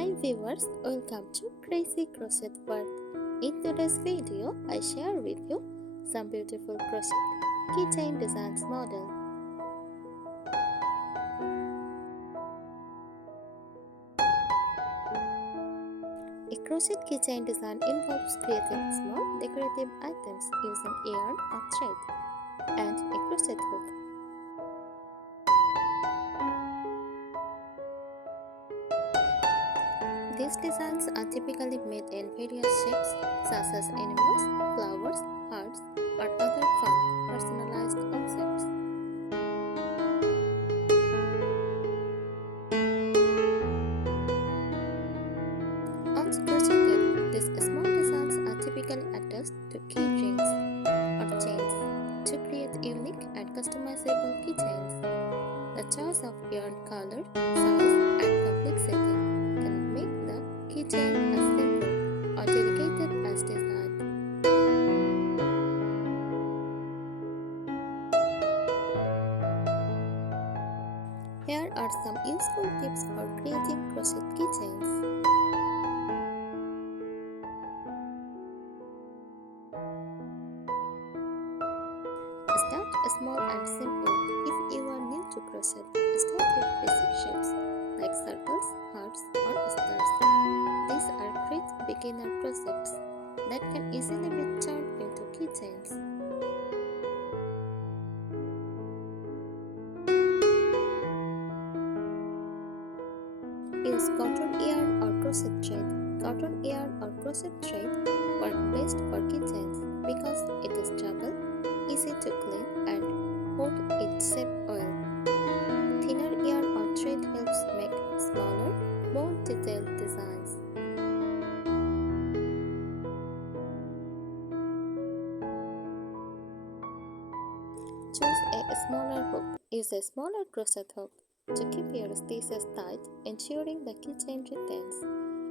Hi viewers, welcome to Crazy Crochet World. In today's video, I share with you some beautiful crochet keychain designs model. A crochet keychain design involves creating small decorative items using yarn or thread and a crochet hook. These designs are typically made in various shapes such as animals, flowers, hearts, or other fun, personalized objects. Once crocheted, these small designs are typically attached to key rings or chains to create unique and customizable keychains. The choice of yarn color, size, and complexity can make the keychain as simple or delicate as desired. Here are some useful tips for creating crochet keychains. Start small and simple. If you are new to crochet, start with basic shapes like circles, hearts, or stars. These are great beginner projects that can easily be turned into keychains. Use cotton yarn or crochet thread. Cotton yarn or crochet thread work best for keychains because it is durable, easy to clean, and hold its shape well. Thinner yarn or thread helps make smaller, more detailed designs. Choose a smaller hook. Use a smaller crochet hook to keep your stitches tight, ensuring the keychain retains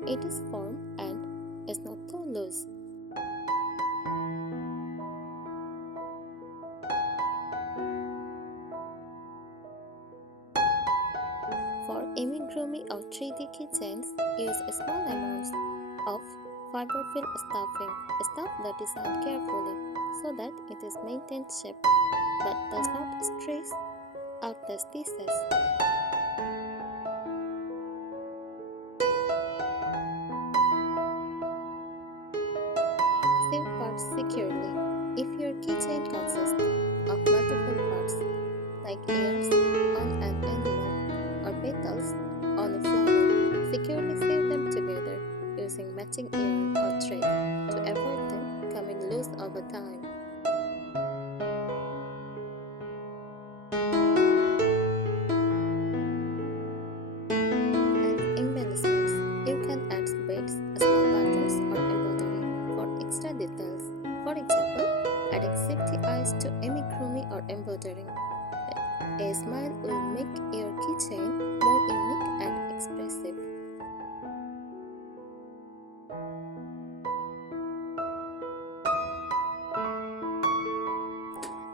its form and is not too loose. For Amigurumi or 3D keychains, use small amounts of fiber-filled stuffing. Stuff the design carefully so that it is maintained shape but does not stress out the stitches. Sew parts securely. If your keychain consists of multiple parts, like ears on an animal or petals on a flower, securely sew them together using matching yarn or thread to avoid them coming loose over time. And embellishments. You can add beads, small buttons, or embroidery for extra details. For example, adding safety eyes to amigurumi or embroidering. A smile will make your keychain more unique and expressive.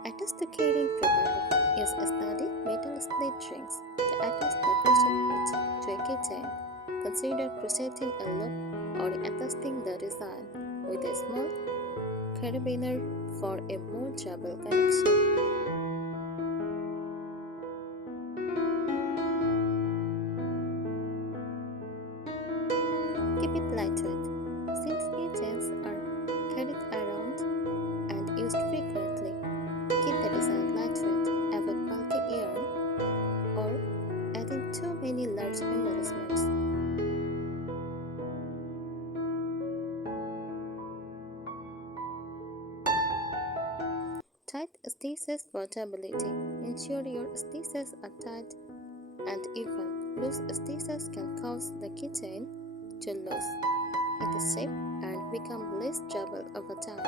Attach the keyring properly. Use sturdy metal split rings to attach the crochet edge to a keychain. Consider crocheting a loop or adjusting the design with a small carabiner for a more durable connection. Keep it lightweight. Since keychains are carried around and used frequently, keep the design lightweight. Avoid bulky yarn or adding too many large embellishments. Tight stitches for durability. Ensure your stitches are tight and even. Loose stitches can cause the keychain to lose its shape and become less durable over time.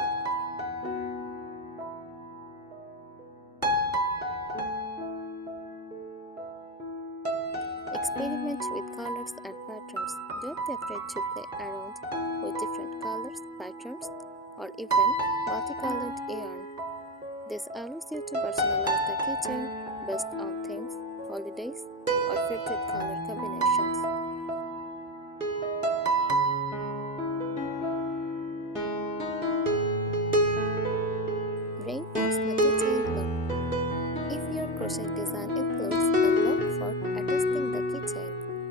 Experiment with colors and patterns. Don't be afraid to play around with different colors, patterns, or even multicolored yarn. This allows you to personalize the keychain based on themes, holidays, or favorite color combinations.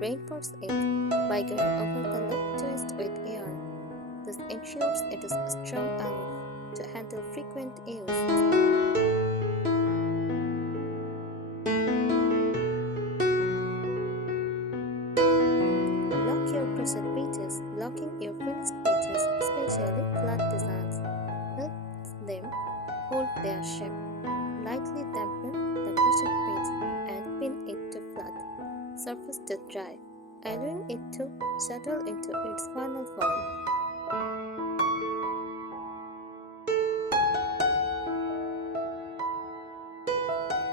Reinforce it by going over the loop twist with yarn. This ensures it is strong enough to handle frequent use. Lock your crochet pages. Locking your finished pages, especially flat designs, helps them hold their shape. Lightly dampen the crochet page and pin it to flat surface to dry, allowing it to settle into its final form.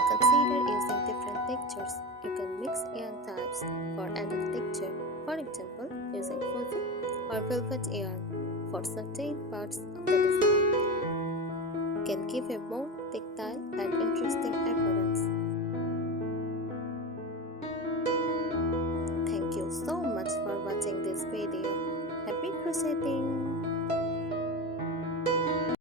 Consider using different textures. You can mix yarn types for added texture, for example, using fuzzy or velvet yarn for certain parts of the design. Can give a more tactile and interesting appearance. Thank you so much for watching this video. Happy crocheting!